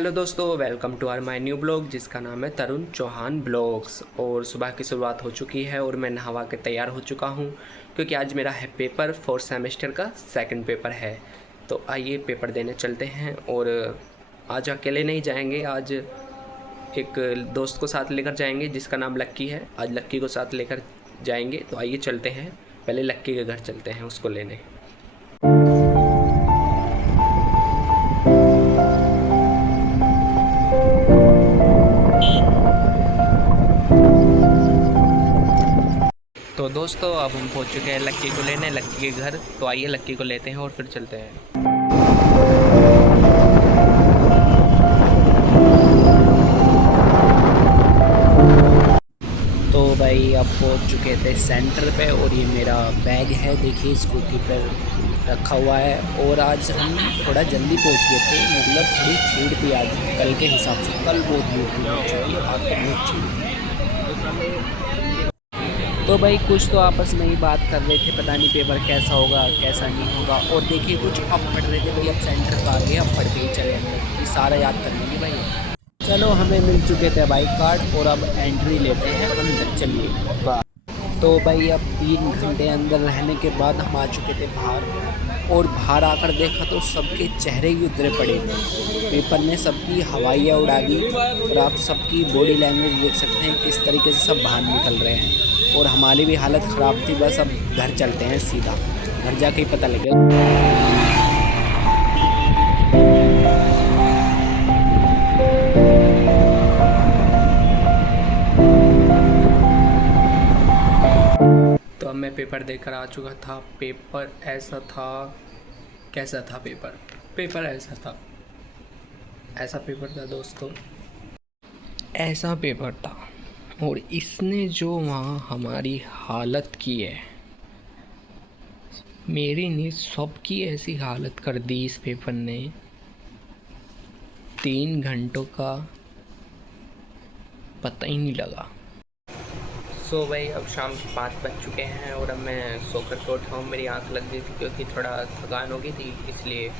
Hello दोस्तों, welcome to our my new blog जिसका नाम है तरुण चौहान ब्लॉग्स। और सुबह की शुरुआत हो चुकी है और मैं नहा के तैयार हो चुका हूँ क्योंकि आज मेरा है पेपर, 4th सेमेस्टर का सेकंड पेपर है। तो आइए पेपर देने चलते हैं। और आज अकेले नहीं जाएंगे, आज एक दोस्त को साथ लेकर जाएंगे जिसका नाम लक्की है। आज लक्की को साथ लेकर जाएंगे। तो आइए चलते हैं, पहले लक्की के घर चलते हैं उसको लेने। तो दोस्तों अब हम पहुंच चुके हैं लक्की को लेने, लक्की के घर। तो आइए लक्की को लेते हैं और फिर चलते हैं। तो भाई अब पहुंच चुके थे सेंटर पे और ये मेरा बैग है, देखिए स्कूटी पर रखा हुआ है। और आज हम थोड़ा जल्दी पहुंच गए थे, मतलब थोड़ी भीड़ थी आज कल के हिसाब से। कल बहुत भीड़ थी, आज तो बहुत भीड़ थी। तो भाई कुछ तो आपस में ही बात कर रहे थे, पता नहीं पेपर कैसा होगा कैसा नहीं होगा। और देखिए कुछ अब पढ़ रहे थे भाई, अब सेंटर पर आ गए, अब पढ़ के ही चले अंदर, ये सारा याद कर लेंगे भाई। चलो हमें मिल चुके थे बाइक कार्ड और अब एंट्री लेते हैं अंदर, चलिए। तो भाई अब 3 घंटे अंदर रहने के बाद हम आ चुके थे बाहर। और बाहर आकर देखा तो सबके चेहरे ही उतरे पड़े थे, पेपर ने सबकी हवाइयाँ उड़ा दी। और आप सबकी बॉडी लैंग्वेज देख सकते हैं किस तरीके से सब बाहर निकल रहे हैं। और हमारी भी हालत ख़राब थी। बस अब घर चलते हैं सीधा, घर जाके ही पता लगेगा। तो अब मैं पेपर देकर आ चुका था। पेपर ऐसा था, कैसा था पेपर? पेपर ऐसा था, ऐसा पेपर था दोस्तों, ऐसा पेपर था। और इसने जो वहाँ हमारी हालत की है, मेरी नहीं सबकी ऐसी हालत कर दी इस पेपर ने। 3 घंटों का पता ही नहीं लगा। सो भाई अब शाम के 5 बज चुके हैं और अब मैं सोकर के उठा हूँ। मेरी आँख लग गई थी क्योंकि थोड़ा थकान हो गई थी इसलिए।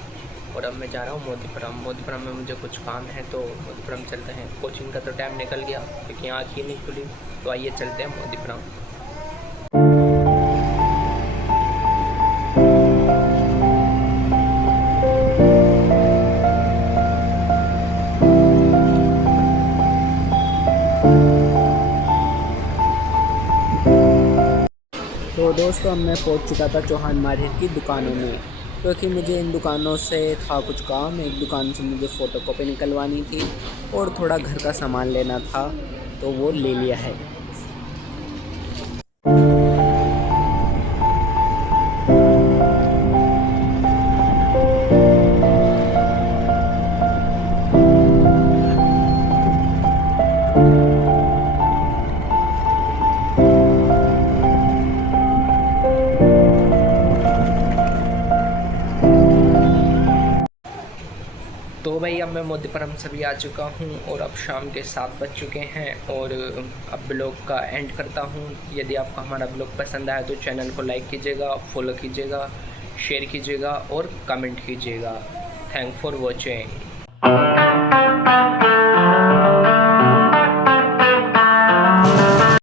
और अब मैं जा रहा हूँ मोदीपुरम में मुझे कुछ काम है, तो मोदीपुरम चलते हैं। कोचिंग का तो टाइम निकल गया क्योंकि आँख ही नहीं खुली। तो आइए चलते हैं मोदीपुरम। तो दोस्तों मैं पहुंच चुका था चौहान मार्केट की दुकानों में, क्योंकि मुझे इन दुकानों से था कुछ काम। एक दुकान से मुझे फ़ोटोकॉपी निकलवानी थी और थोड़ा घर का सामान लेना था, तो वो ले लिया है। तो भाई अब मैं मोदीपुरम से भी आ चुका हूँ और अब शाम के 7 बज चुके हैं। और अब ब्लॉग का एंड करता हूँ। यदि आपको हमारा ब्लॉग पसंद आया तो चैनल को लाइक कीजिएगा, फॉलो कीजिएगा, शेयर कीजिएगा और कमेंट कीजिएगा। Thank for watching.